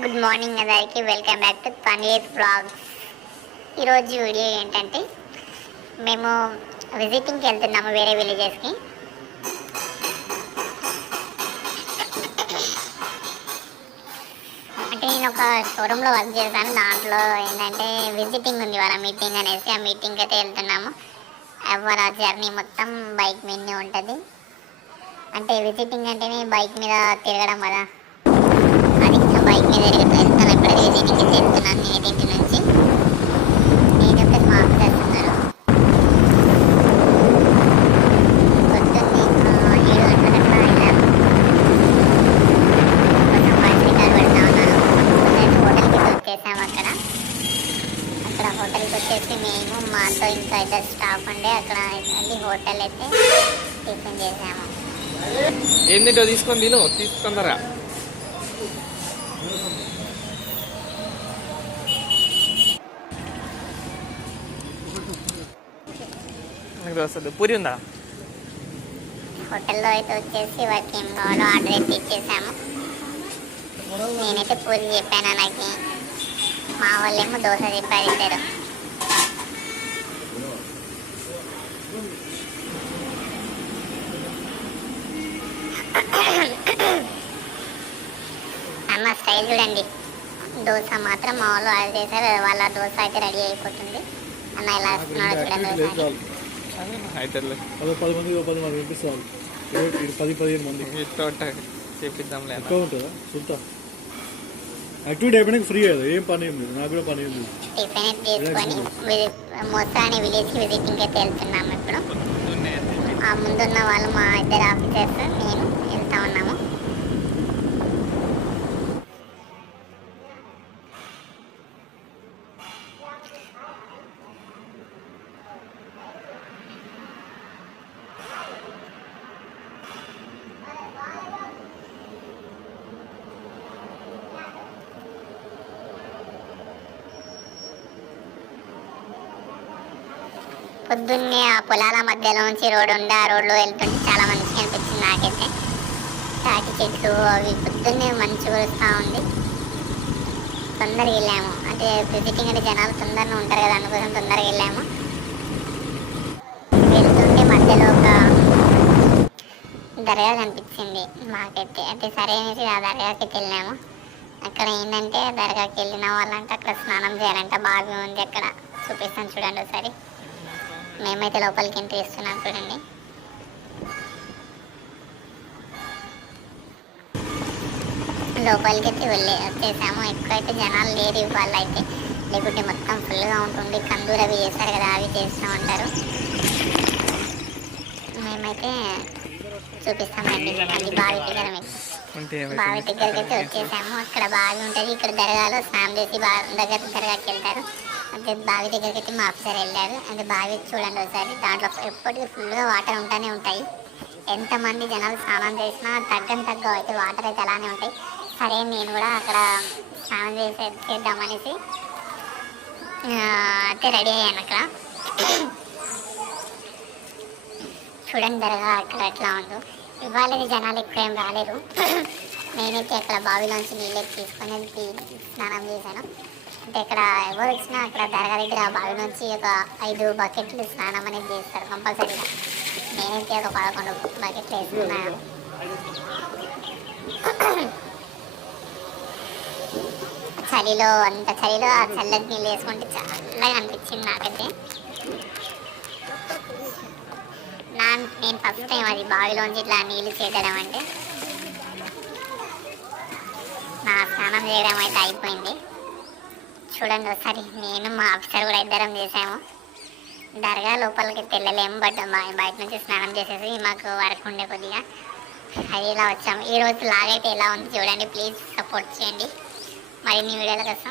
Good morning అందరికి, welcome back to paneer vlogs. ఈరోజు video ఏంటంటే మేము విజిటింగ్కి వెళ్తున్నాము వేరే విలేజెస్కి. అంటే నేను ఒక షోరూంలో వర్క్ చేశాను. దాంట్లో ఏంటంటే విజిటింగ్ ఉంది, వాళ్ళ మీటింగ్ అనేసి. ఆ మీటింగ్కి అయితే వెళ్తున్నాము. వాళ్ళ జర్నీ మొత్తం బైక్ మీదనే ఉంటుంది. అంటే విజిటింగ్ అంటేనే బైక్ మీద తిరగడం కదా, అది బైక్ మీద వెళ్తాను. ఎప్పుడైతే విజిటింగ్కి వెళ్తున్నాను నేనైతే ఇంటి నుంచి. నేను చెప్పేసి మా ఆఫీసర్స్ ఉన్నారు. పొద్దున్నే 7 గంటలకట్లా వెళ్ళాను. కొంచెం వాయిస్ రికార్డ్ పెడతా ఉన్నాను. హోటల్కి వచ్చేసాము. అక్కడ హోటల్కి వచ్చేసి మేము మాతో ఇంకా ఇద్దరు స్టాఫ్ ఉండే అక్కడ వెళ్ళి హోటల్ అయితే టిఫిన్ చేసాము. ఏంటో తీసుకొని తీసుకుందరా. పూరి ఉందా? హోటల్లో అయితే వచ్చేసి వాటికి ఏం కావాలో ఆర్డర్ అయితే ఇచ్చేసాము. నేనైతే పూరి చెప్పాను అలాగే, మా వాళ్ళేమో దోశ చెప్పారు ఇద్దరు. అన్న స్టైల్ చూడండి, దోశ మాత్రం మా వాళ్ళు ఆర్డర్ చేశారు. వాళ్ళ దోశ అయితే రెడీ అయిపోతుంది. అన్న ఎలా వస్తున్నాడో చూడండి. ఫ్రీ కదా, ఏం పని ఏం లేదు, నాకు కూడా పని ఏం లేదు. టిఫిన్ తీసుకొని మొత్తాన్ని విలేజ్కి విజిటింగ్ అయితే వెళ్తున్నాము. ఇప్పుడు ఆ ముందున్న వాళ్ళు మా ఇద్దరు ఆఫీసర్స్, నేను వెళ్తా ఉన్నాము. పొద్దున్నే ఆ పొలాల మధ్యలో నుంచి రోడ్డు ఉండే, ఆ రోడ్లో వెళ్తుంటే చాలా మంచిగా అనిపించింది నాకైతే. తాటి చెట్లు అవి పొద్దున్నే మంచి కురుస్తూ ఉంది. తొందరగా వెళ్ళాము, అంటే విజిటింగ్ అంటే జనాలు తొందరగా ఉంటారు కదా, అందుకోసం తొందరగా వెళ్ళాము. వెళ్తుంటే మధ్యలో ఒక దర్గా కనిపించింది మాకైతే. అంటే సరే అనేసి ఆ దర్గాకి వెళ్ళాము. అక్కడ ఏంటంటే దర్గాకి వెళ్ళిన వాళ్ళంటే అక్కడ స్నానం చేయాలంట. బావి ఉంది అక్కడ, చూపిస్తాను చూడండి ఒకసారి. మేమైతే లోపలికి ఎంట్రీ ఇస్తున్నాం చూడండి. లోపలికి అయితే వచ్చేసాము. ఎక్కువైతే జనాలు లేరు ఇవాళ అయితే, లేకుంటే మొత్తం ఫుల్గా ఉంటుంది. కందూరు అవి చేస్తారు కదా, అవి చేస్తూ ఉంటారు. మేమైతే చూపిస్తామండి. అది బావి దగ్గర, బావి దగ్గరికి అయితే వచ్చేసాము. అక్కడ బావి ఉంటుంది. ఇక్కడ దర్గాలో స్నానం చేసి దగ్గర దర్గాకి వెళ్తారు. అంటే బావి దగ్గరికి అయితే మా ఆఫీసర్ వెళ్ళారు. అంటే బావి చూడండి ఒకసారి. దాంట్లో ఎప్పటికీ ఫుల్గా వాటర్ ఉంటూనే ఉంటాయి. ఎంతమంది జనాలు స్నానం చేసినా తగ్గ అయితే వాటర్ అయితే అలానే ఉంటాయి. సరే నేను కూడా అక్కడ స్నానం చేద్దామనేసి అయితే రెడీ అయ్యాను. అక్కడ చూడండి దర్గా అక్కడ ఎట్లా ఉందో. ఇవాళ జనాలు ఎక్కువ ఏం రాలేరు. నేనైతే అక్కడ బావిలోంచి నీళ్ళు తీసుకొని స్నానం చేశాను. అంటే ఇక్కడ ఎవరు వచ్చినా అక్కడ దర్గా దగ్గర బావి నుంచి ఒక 5 బకెట్లు స్నానం అనేది చేస్తారు కంపల్సరీగా. నేనైతే ఒక 11 బకెట్లు వేసుకున్నాను. చలిలో ఆ చల్లటి నీళ్ళు వేసుకుంటే చాలా అనిపించింది నాకైతే. నేను ఫస్ట్ టైం అది బావిలోంచి ఇట్లా నీళ్ళు చేదడం. అంటే నా స్నానం చేయడం అయితే అయిపోయింది. చూడండి ఒకసారి. నేను మా ఆఫీసర్ కూడా ఇద్దరం చేసాము. దర్గా లోపలికి వెళ్ళలేము, బట్ బయట నుంచి స్నానం చేసేసి మాకు వర్క్ ఉండే కొద్దిగా అది ఇలా వచ్చాము. ఈరోజు లాగైతే ఎలా ఉంది చూడండి. ప్లీజ్ సపోర్ట్ చేయండి మరిన్ని వీడియోల కోసం.